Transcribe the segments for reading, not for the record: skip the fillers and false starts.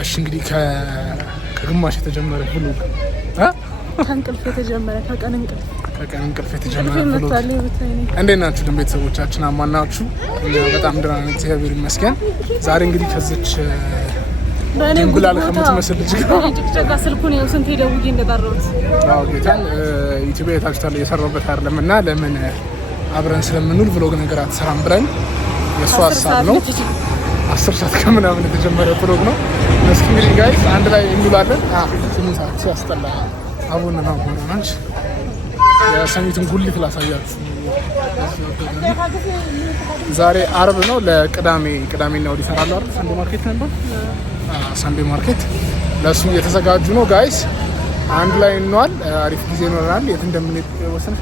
እሺ እንግዲህ ከግማሽ የተጀመረ ብሎግ ከእንቅልፍ የተጀመረ ከቀን እንቅልፍ የተጀመረ ብሎግ። እንዴት ናችሁ ግን ቤተሰቦቻችን? አማናችሁ? በጣም ደህና ነን እግዚአብሔር ይመስገን። ዛሬ እንግዲህ ከዚች እንጉላል ከምትመስል ልጅ ጋር ጭቅጨቃ ስልኩን ያው ስንት ደውዬ እንደጠራሁት ጌታን ዩቲዩብ የታችታለ እየሰራሁበት አይደለም እና ለምን አብረን ስለምንውል ብሎግ ነገር አትሰራም ብለን የእሱ ሀሳብ ነው። 10 ሰዓት ከምናምን የተጀመረ ብሎግ ነው። እስኪ እንግዲህ ጋይስ አንድ ላይ እንውላለን። ስምንት ሰዓት ሲያስጠላ አቡነ ነው ሆናንች የሰሚቱን ጉሊት ላሳያችሁ። ዛሬ አርብ ነው። ለቅዳሜና እሑድ ይሰራሉ አይደል? ሰንዴ ማርኬት ነበር። ሰንዴ ማርኬት ለሱ እየተዘጋጁ ነው ጋይስ። አንድ ላይ እንዋል። አሪፍ ጊዜ ይኖረናል። የት እንደምንሄድ ወሰነ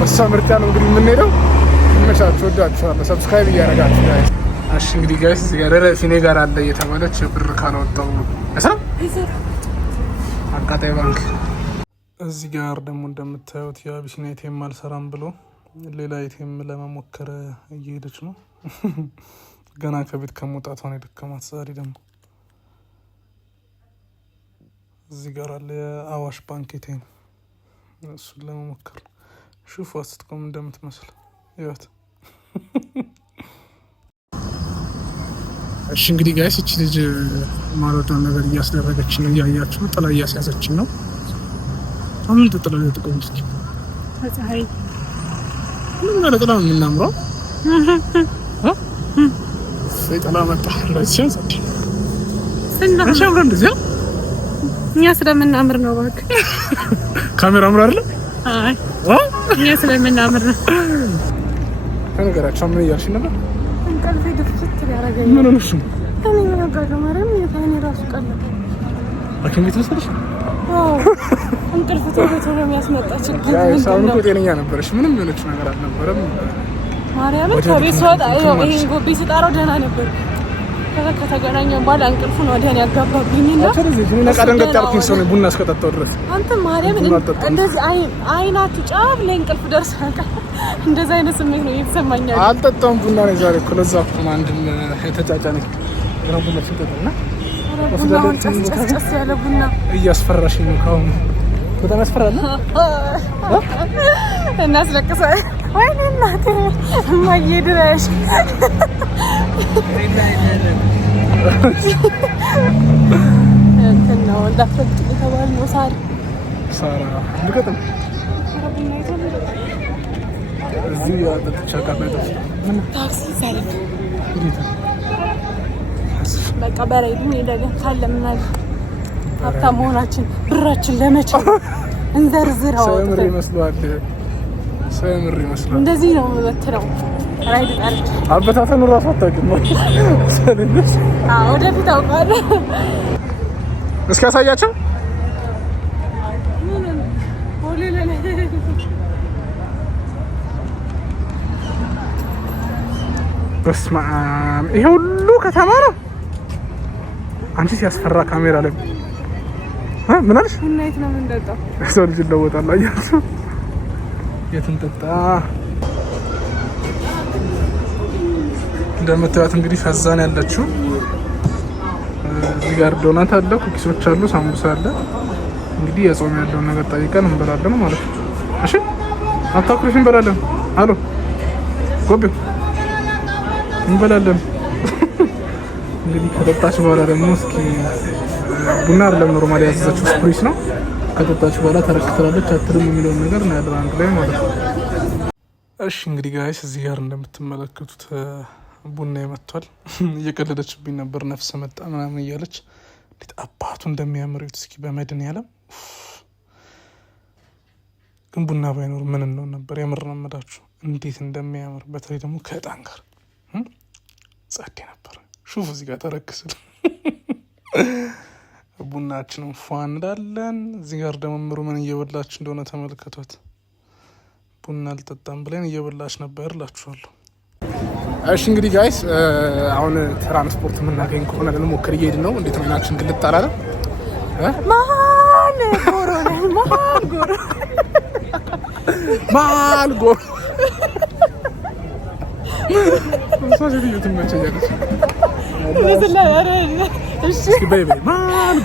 በሳ ምርጫ ነው እንግዲህ የምንሄደው። ይመቻችሁ፣ ወዳችኋለሁ። ሰብስክራይብ እያደረጋችሁ ጋይስ። እሺ እንግዲህ ጋይስ እዚህ ጋር ሲኔ ጋር አለ እየተባለች ብር ካላወጣው እሰራ አቃጣይ ባንክ። እዚህ ጋር ደግሞ እንደምታዩት የአቢሲኒያ ኤቲኤም አልሰራም ብሎ ሌላ ኤቲኤም ለመሞከር እየሄደች ነው። ገና ከቤት ከመውጣቷ ነው የደከማት። ዛሬ ደግሞ እዚህ ጋር አለ የአዋሽ ባንክ ኤቲኤም፣ እሱን ለመሞከር ሹፍ ስትቆም እንደምትመስል ይወት። እሺ እንግዲህ ጋይስ እቺ ልጅ ማለቷን ነገር እያስደረገች ነው፣ እያያችሁ ነው። ጥላ እያስያዘችን ነው። አሁን ጥላ ልትቆም እስኪ ፀሐይ ምን ማለት ጥላ ነው የምናምረው? ጥላ መጣ ለዚህ ሰጥ እናሻው እንደዚህ እኛ ስለምናምር ነው። እባክህ ካሜራ አምራ አይደል? አይ እኛ ስለምናምር ነው። ከነገራቸው ምን እያልሽ ነበር? እንቅልፌ ድፍት ያደረገኝ ምን ነው? እሱ እኔ ምን አጋጋ ማረም የታኔ ራሱ ቀለ አከም ቤት ወሰደሽ? አዎ እንቅልፍ ቶሎ የሚያስመጣ ችግር ነው። ያው ሳውንድ ጤነኛ ነበርሽ፣ ምንም የሆነች ነገር አልነበረም። ማርያም ከቤት ስወጣ ይሄን ጎቢ ስጣራው ደህና ነበር። ከተገናኘን በኋላ እንቅልፉን ወዲያን ያጋባብኝና ነቃ ደንገጥ ያልኩኝ ሰው ነው ቡና እስከጠጣው ድረስ። አንተ ማርያም እንደዚህ አይናችሁ ጫፍ ላይ እንቅልፍ ደርሰናል። እንደዚህ አይነት ስሜት ነው እየተሰማኛል። አልጠጣም ቡና ነው ዛሬ እኮ ለዛ እኮ አንድም የተጫጫነኝ ግን ቡና ሲጠጣና ወስደን ጨስ ያለ ቡና እያስፈራሽኝ ነው። ካሁን በጣም ያስፈራል። እናስለቅሳይ ወይኔ እናቴ እማዬ ድረሽ እንትን ነው እንዳትረግጥ የተባልነው። ሳራ ልቀጥም እዚህ ያጠጥቻ ካመጣ ታክሲ ሳይል በቃ በራይዱ ሄደን ካለምናል ሀብታም መሆናችን ብራችን ለመቼ እንዘርዝረው። ሰምር ይመስላል። እንደዚህ ነው የምበትነው። ራይድ ጣልች አበታተኑ ራሱ አታውቅም። ሰልልስ ወደፊት አውቃለሁ። እስኪ ያሳያቸው። በስመ አብ ይሄ ሁሉ ከተማ ነው። አንቺ ሲያስፈራ ካሜራ ላይ ምን አልሽ? እናይት ነው የምንጠጣው። ሰው ልጅ ይለወጣል። አያችሁ የትን ጠጣ። እንደምታዩት እንግዲህ ፈዛን ያለችው እዚህ ጋር ዶናት አለ፣ ኩኪሶች አሉ፣ ሳምቡሳ አለ። እንግዲህ የጾም ያለውን ነገር ጠይቀን እንበላለን ማለት ነው። እሺ አታኩሪሽ፣ እንበላለን። አሎ ጎቤ እንበላለን። እንግዲህ ከጠጣች በኋላ ደግሞ እስኪ ቡና አይደለም ኖርማሊ ያዘዘችው ስፕሪስ ነው። ከጠጣች በኋላ ተረክተላለች አትልም የሚለውን ነገር ነው ያለው አንድ ላይ ማለት ነው። እሺ እንግዲህ ጋይስ እዚህ ጋር እንደምትመለከቱት ቡና ይመጥቷል። እየቀለደችብኝ ነበር ነፍስ መጣ ምናምን እያለች። እንዴት አባቱ እንደሚያምር ይሁት እስኪ በመድን ያለም ግን ቡና ባይኖር ምን ነው ነበር የምር ነው የምላችሁ እንዴት እንደሚያምር። በተለይ ደግሞ ከእጣን ጋር ጸዴ ነበር። ሹፍ እዚህ ጋር ተረክስል ቡናችንን ፏ እንዳለን። እዚህ ጋር ደግሞ ምሩ ምን እየበላች እንደሆነ ተመልከቷት። ቡና አልጠጣም ብለን እየበላች ነበር እላችኋለሁ። እሺ እንግዲህ ጋይስ አሁን ትራንስፖርት የምናገኝ ከሆነ ልንሞክር እየሄድን ነው። እንዴት ነው አይናችን ግልጥ አላለም? ማል ጎሮ ሴትዮ ትመቸኛለች። እሺ በይ መሀል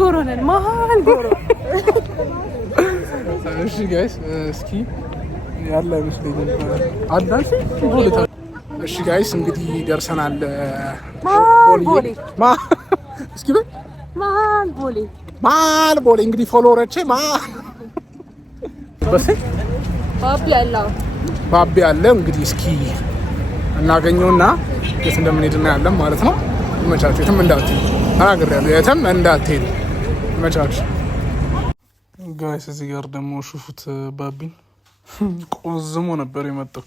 ጎሮ ነን መሀል ጎሮ። እሺ ጋይስ እስኪ ያለ አይመስለኝም አዳንስ ቦሌ። እሺ ጋይስ እንግዲህ ደርሰናል። ቦሌ እስኪ በይ መሀል ቦሌ እንግዲህ ፎሎወሮቼ በስ ባቢ አለ እንግዲህ እስኪ እናገኘውና የት እንደምንሄድ እናያለን ማለት ነው። ይመቻችሁ። የትም እንዳትሄዱ ተናግሬያለሁ። የትም እንዳትሄዱ ይመቻችሁ ጋይስ። እዚህ ጋር ደግሞ ሹፉት ባቢን ቆዝሞ ነበር የመጣው።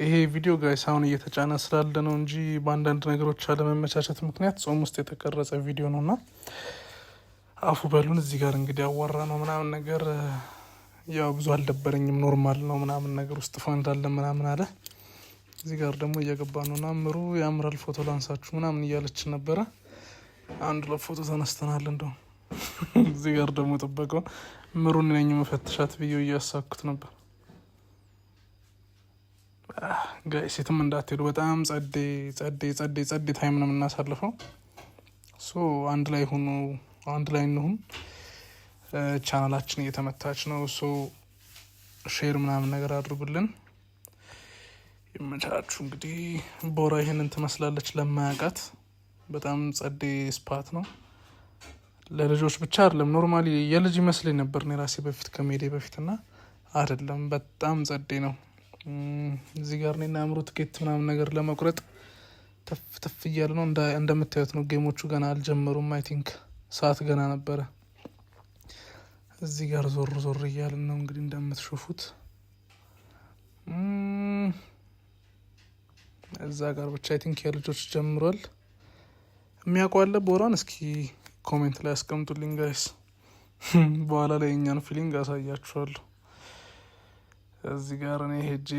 ይሄ ቪዲዮ ጋይስ አሁን እየተጫነ ስላለ ነው እንጂ በአንዳንድ ነገሮች አለመመቻቸት ምክንያት ጾም ውስጥ የተቀረጸ ቪዲዮ ነውና አፉ በሉን። እዚህ ጋር እንግዲህ አዋራ ነው ምናምን ነገር ያው ብዙ አልደበረኝም፣ ኖርማል ነው ምናምን ነገር ውስጥ ፎ እንዳለ ምናምን አለ። እዚህ ጋር ደግሞ እየገባ ነውና ምሩ ያምራል ፎቶ ላንሳችሁ ምናምን እያለች ነበረ። አንድ ለፎቶ ተነስተናል እንደው። እዚህ ጋር ደግሞ ጥበቀው ምሩን ነኝ መፈተሻት ብዬው እያሳኩት ነበር። ጋይስ የትም እንዳትሄዱ። በጣም ጸዴ ታይም ነው የምናሳልፈው። ሶ አንድ ላይ ሁኑ፣ አንድ ላይ እንሁን። ቻናላችን እየተመታች ነው። ሶ ሼር ምናምን ነገር አድርጉልን። ይመቻችሁ። እንግዲህ ቦራ ይሄንን ትመስላለች ለማያውቃት። በጣም ጸዴ ስፓት ነው። ለልጆች ብቻ አይደለም፣ ኖርማሊ የልጅ ይመስለኝ ነበር እኔ ራሴ በፊት ከሜዴ በፊትና አይደለም። በጣም ጸዴ ነው። እዚህ ጋር እኔና አምሮ ትኬት ምናምን ነገር ለመቁረጥ ተፍ እያለ ነው። እንደምታዩት ነው። ጌሞቹ ገና አልጀመሩም። አይ ቲንክ ሰዓት ገና ነበረ። እዚህ ጋር ዞር እያልን ነው እንግዲህ እንደምትሾፉት። እዛ ጋር ብቻ አይ ቲንክ የልጆች ጀምሯል። የሚያውቀው አለ ቦራን? እስኪ ኮሜንት ላይ አስቀምጡልኝ ጋይስ። በኋላ ላይ የእኛን ፊሊንግ አሳያችኋለሁ። እዚህ ጋር እኔ ሄጄ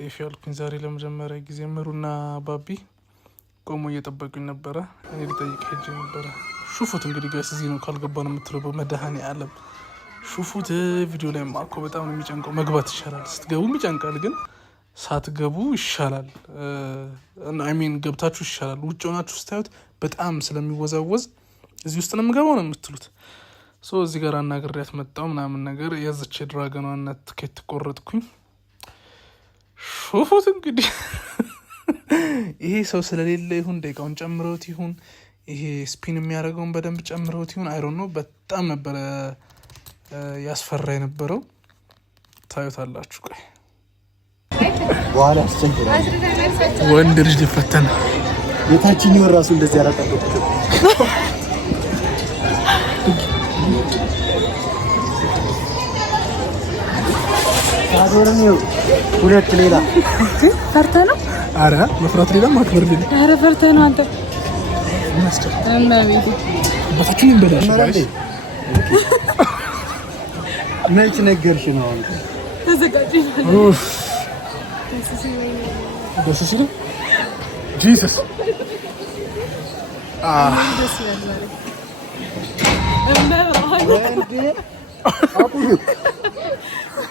ኤፊ አልኩኝ ዛሬ ለመጀመሪያ ጊዜ። ምሩና ባቢ ቆሞ እየጠበቁኝ ነበረ። እኔ ልጠይቅ ሄጄ ነበረ። ሹፉት እንግዲህ ጋይስ። እዚህ ነው ካልገባ ነው የምትለው። በመድኃኔዓለም ሹፉት። ቪዲዮ ላይ ማኮ በጣም ነው የሚጨንቀው። መግባት ይሻላል። ስትገቡም ይጨንቃል፣ ግን ሳትገቡ ይሻላል። አይሚን ገብታችሁ ይሻላል። ውጭ ሆናችሁ ስታዩት በጣም ስለሚወዛወዝ እዚህ ውስጥ ነው የምገባው ነው የምትሉት። ሶ እዚህ ጋር አናግሬያት መጣሁ ምናምን ነገር የዘቼ ድራገኗነት ትኬት ቆረጥኩኝ። ሹፉት እንግዲህ ይሄ ሰው ስለሌለ ይሁን ደቂቃውን ጨምረውት ይሁን ይሄ ስፒን የሚያደርገውን በደንብ ጨምረውት ይሁን አይሮን ነው። በጣም ነበረ ያስፈራ የነበረው። ታዩታላችሁ። ቆይ በኋላ አስቸግሯል። ወንድ ልጅ ሊፈተን የታችኛው ራሱ እንደዚህ ያላጠበቁት አዶርኒው ሁለት ሌላ ፈርተህ ነው? አረ መፍራት ሌላ ማክበር ሌላ። አረ ፈርተህ ነው አንተ። ማስተር እማቤቴ በታችን እንበላሽ ጋይስ። መች ነገርሽ ነው አንተ? ተዘጋጅ። ኡፍ ደስ ይላል። ጂሰስ ደስ ይላል። ወንዴ አቁዩ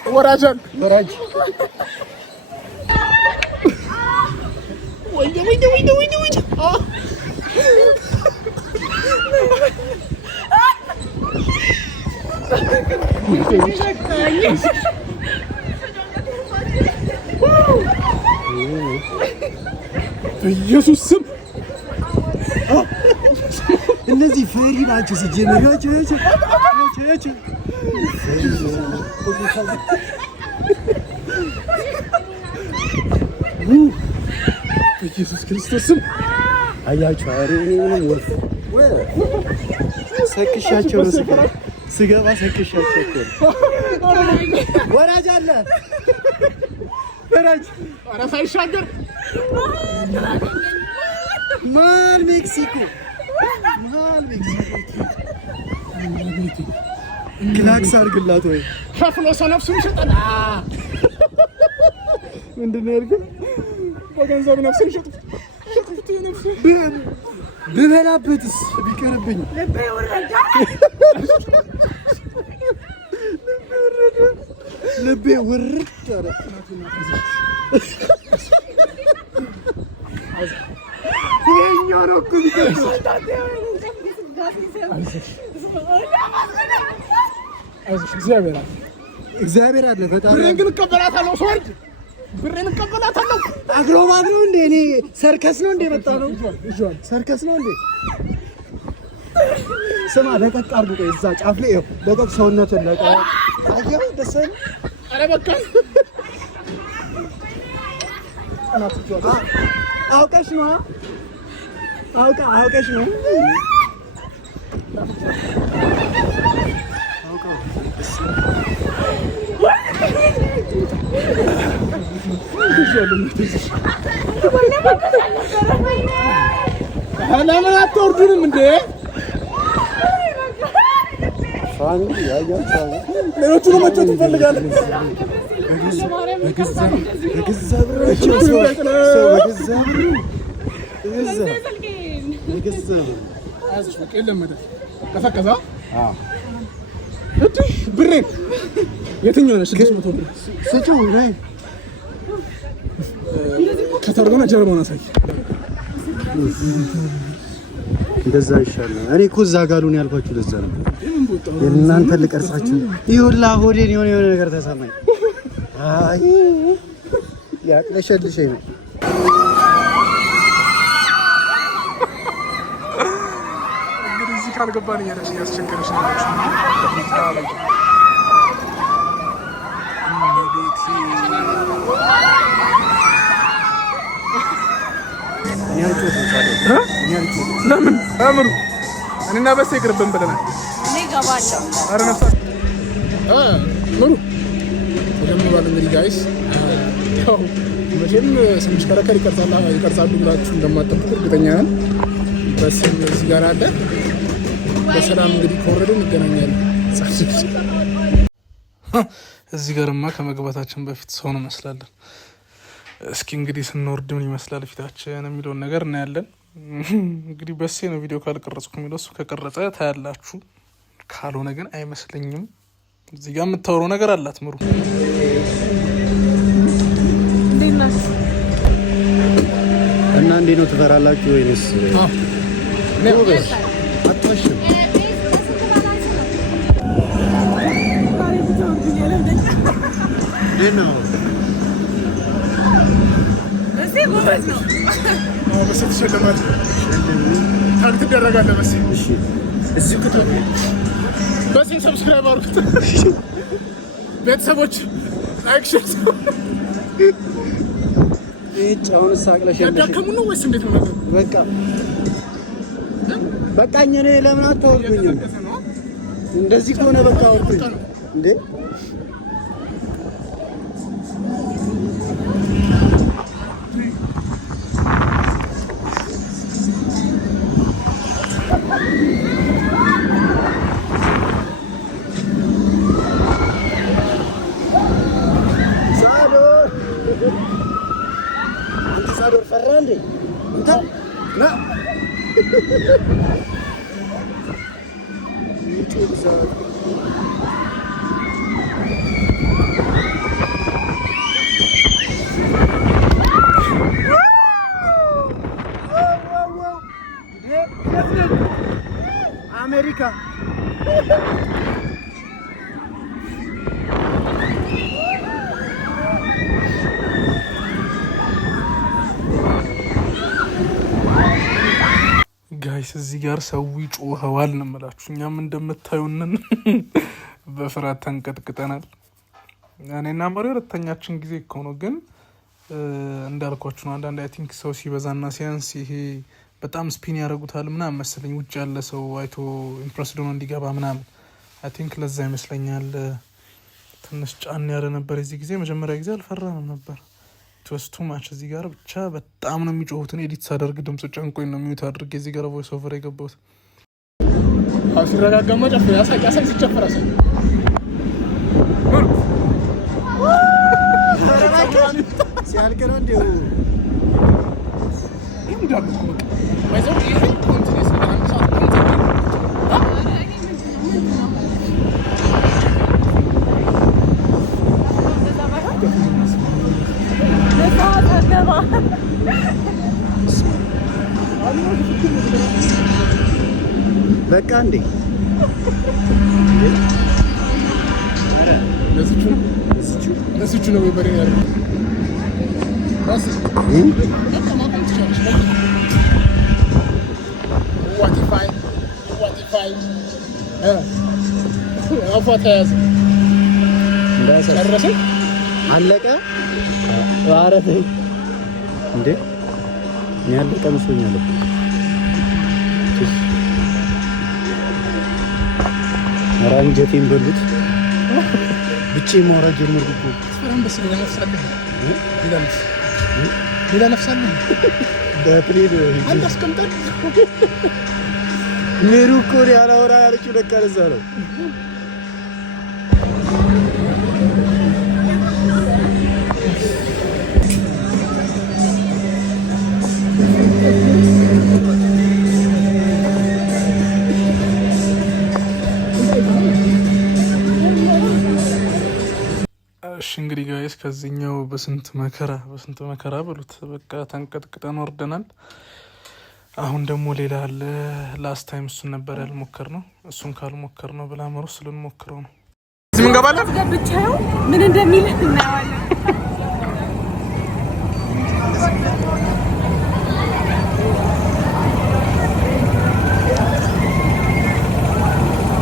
ወራጅ ወራጅ ወይኔ ኢየሱስ ስም እነዚህ ፈሪ ናቸው ሲጀመራቸው ኢየሱስ ክርስቶስ ስም አያችሁ። አሬ ወፍ ሰክሻቸው ነው ስገባ ሰክሻቸው እኮ ወራጅ አለ ወራጅ ኧረ ሳይሻገር ማል ሜክሲኮ ክላክስ አድርግላት ወይ ከፍሎ ሰነፍሱን ይሸጣል። ምንድን ነው ያልከው? በገንዘብ ነፍስን ይሸጥ ብበላበትስ ቢቀርብኝ ልቤ ውርድ ይሄኛው ነው እኮ ቢቀርስ እግዚአብሔር አለ ፈጣሪ ብሬን ግን እቀበላታለሁ ሶርድ ብሬን እቀበላታለሁ አግሮማት ነው እንዴ እኔ ሰርከስ ነው እንዴ መጣ ነው ሰርከስ ነው እንዴ ስማ ለቀቅ አድርጎ ቆይ እዛ ጫፍ ላይ ይኸው ለቀቅ ሰውነቱን ለቀቅ አየው ደስ አይልም ኧረ በቃ አውቀሽ ነው አውቀሽ ነው ለምን አትወርዱንም እንዴ? ሌሎቹን መጫወት እንፈልጋለን። ብሬን የትኛው ነሽ? 600 ብር ስጪው ነይ ከተርጎና ጀርባውን አሳይ። እንደዛ ይሻላል። እኔ እኮ እዛ ጋር ነው ያልኳችሁ ለዛ ነው። እናንተ ልቀርጻችሁ ይሁላ ሆዴን የሆነ ነገር ተሰማኝ። አይ ያቅለሸልሸኝ ነው። እንግዲህ እዚህ ካልገባን እያስቸገረች ነው። ለምን አምሩ እኔና በስ ይቅርብን ብለናል። እኔ ገባለሁ። አረ ነፍሳ ምሩ ወደምባል እንግዲህ ጋይስ ያው መቼም ስንሽከረከር ይቀርጻሉ ብላችሁ እንደማጠብቁ እርግጠኛ ነን። በስም እዚህ ጋር አለ። በሰላም እንግዲህ ከወረደ እንገናኛለን። እዚህ ጋርማ ከመግባታችን በፊት ሰው ነው መስላለን። እስኪ እንግዲህ ስንወርድ ምን ይመስላል ፊታችን የሚለውን ነገር እናያለን። እንግዲህ በሴ ነው ቪዲዮ ካልቀረጽኩ የሚለው እሱ ከቀረጸ ታያላችሁ። ካልሆነ ግን አይመስለኝም። እዚህ ጋር የምታወራው ነገር አላት ምሩ። እና እንዴት ነው ትፈራላችሁ ወይስ? አትዋሽም። በሴን ሰብስክራይብ አድርጉት ቤተሰቦች፣ ላይክ ሼር። አሁን ሳቅለሽ ያዳከሙ ነው ወይስ እንዴት ነው ነገር? በቃኝ። እኔ ለምን አትወርዱኝም? እንደዚህ ከሆነ በቃ ወርዱኝ እንዴ። ሳዶር ፈራ እንዴ እንታ ና አሜሪካ ጋይስ እዚህ ጋር ሰው ጮኸዋል ነው የምላችሁ። እኛም እንደምታዩንን በፍርሃት ተንቀጥቅጠናል። እኔና ማሪ ሁለተኛችን ጊዜ እኮ ነው። ግን እንዳልኳችሁ ነው። አንዳንድ አይ ቲንክ ሰው ሲበዛና ሲያንስ ይሄ በጣም ስፒን ያደርጉታል ምናምን መሰለኝ። ውጭ ያለ ሰው አይቶ ኢምፕረስድ ሆኖ እንዲገባ ምናምን አይ ቲንክ ለዛ ይመስለኛል ትንሽ ጫን ያለ ነበር። የዚህ ጊዜ መጀመሪያ ጊዜ አልፈራንም ነበር። ትወስቱ ማች እዚህ ጋር ብቻ በጣም ነው የሚጮሁትን። ኤዲት ሳደርግ ድምፁ ጨንቆኝ ነው ሚዩት አድርጌ እዚህ ጋር ቮይስ ኦቨር የገባሁት። አዎ ሲረጋጋማ ጨፍር ያሳይ ሲጨፍር ያሳይ ሲያልቅ ነው እንዴ ይምዳሉ ማይዘው ይሄ ኮንቲኒስ አንድ ሰዓት በቃ እንዴ አረ ለስቹ ነው በሬ ያለው ባስ አፏታያዝ እንዳሰረሰ አለቀ። ኧረ ተይ እንዴ ያለቀ መስሎኛል እኮ ኧረ አንጀቴን በሉት። ብቻዬን ማውራት ጀመርኩ እኮ ስፈራም በስ ሌላ ነፍሳለ በፕሌን አንድ አስቀምጠን ሜሩ እኮ ያላወራ ያለችው ለካ ለዛ ነው። እሺ እንግዲህ ጋይስ ከዚህኛው በስንት መከራ ብሉት በቃ ተንቀጥቅጠን ወርደናል። አሁን ደግሞ ሌላ አለ። ላስት ታይም እሱን ነበር ያልሞከር ነው። እሱን ካልሞከር ነው ብላ መሩ ስለንሞክረው ነው። እዚህ ምን ገባለ ገብቻው ምን እንደሚል እናያለን።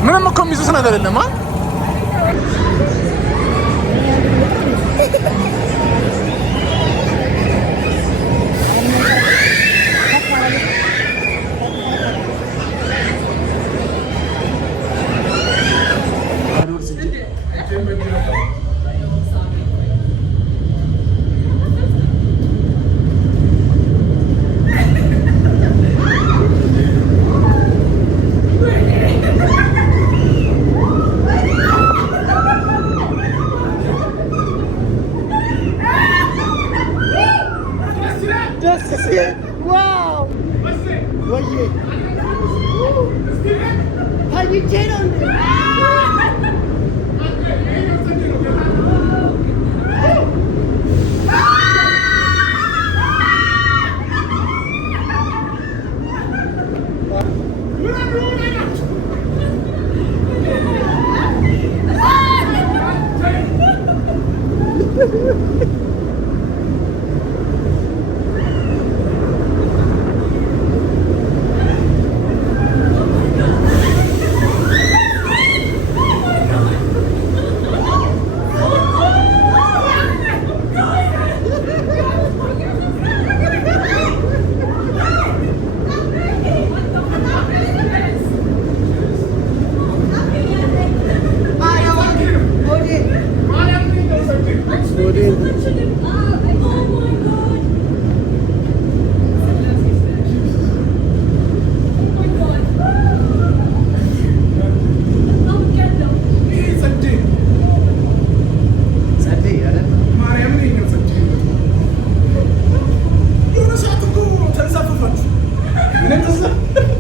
ምንም እኮ የሚይዙት ነገር የለም።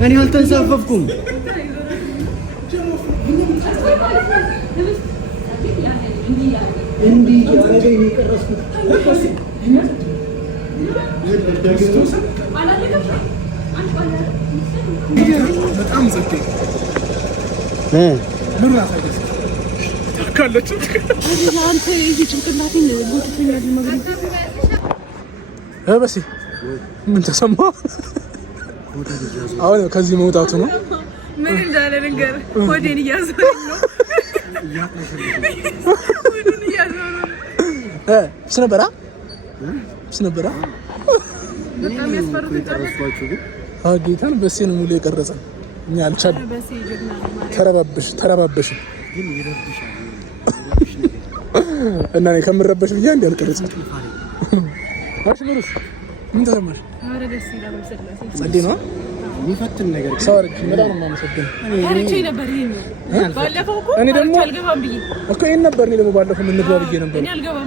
እኔ አልተንሳፈፍኩም። እንዲህ ያረገኝ የቀረስኩት በጣም ዘዴ ምን ራሳችሁ ታካለች አንተ ይሄ ጭንቅላቴን ጎትቶኛል። በሲ ምን ተሰማ? አሁን ከዚህ መውጣቱ ነው። ምን እንዳለ ነገር ሆዴን እያዞረኝ ነው። ሆዴን እያዞረኝ ነው። ብስ ነበራ በጣም ያስፈሩት ጌታን በሴን ሙሉ የቀረጸን እኛ አልቻለም። ተረባበሽ ግን ይረብሻል እና እኔ ከምረበሽ ብዬ እንዴ አልቀረጽም። ማሽመሩስ ምን ተሰማሽ? አረ ደስ ይላል። ስለዚህ ጸዴ ነው የሚፈትን ነገር ሰዋርክ በጣም ነው የማመሰግነው። ታሪቼ ነበር ይሄን ባለፈው እኮ እኔ ደግሞ አልገባም ብዬ እኮ ይሄን ነበር እኔ ደግሞ ባለፈው ምን ንግባ ብዬ ነበር።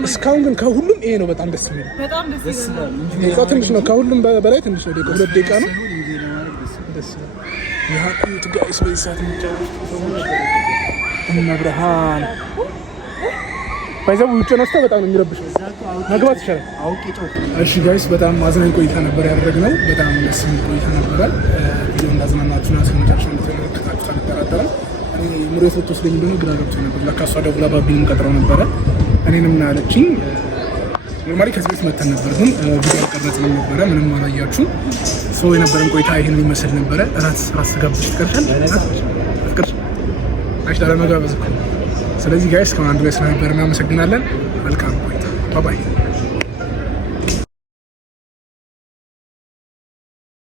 እስካሁን ግን ከሁሉም ይሄ ነው በጣም ደስ የሚል። በጣም ደስ ይላል። ደቂቃው ትንሽ ነው፣ ከሁሉም በላይ ትንሽ ነው። ደቂቃው 2 ደቂቃ ነው። ደስ ይላል። ያቁት ጋይስ በዚህ ሰዓት የሚጫወቱ እነ ብርሃን ባይዘው ውጭ ነስተ በጣም ነው የሚረብሸው። መግባት ይችላል። እሺ ጋይስ በጣም አዝናኝ ቆይታ ነበር ያደረግነው። በጣም ደስ የሚል ቆይታ ነበረ። ቪዲዮ እንዳዝናናችሁና ስለመጨረሻ እንደተመለከታችሁ አልጠራጠርም። እኔ ምሬት ወጥቶስልኝ እንደሆነ ግራ ገብቶኝ ነበር። ለካ እሷ ደውላ ባቢንም ቀጥረው ነበረ። እኔንም ና ያለችኝ። ኖርማሊ ከዚህ ቤት መተን ነበር፣ ግን ቪዲዮ አልቀረጽንም ነበረ። ምንም አላያችሁም። ሰው የነበረን ቆይታ ይህን የሚመስል ነበረ። እራት ተጋብዘሽ ትቀርሻል ላለመጋበዝ። ስለዚህ ጋይስ ከአንድ ላይ ስለነበር እናመሰግናለን። መልካም ቆይታ። ባባይ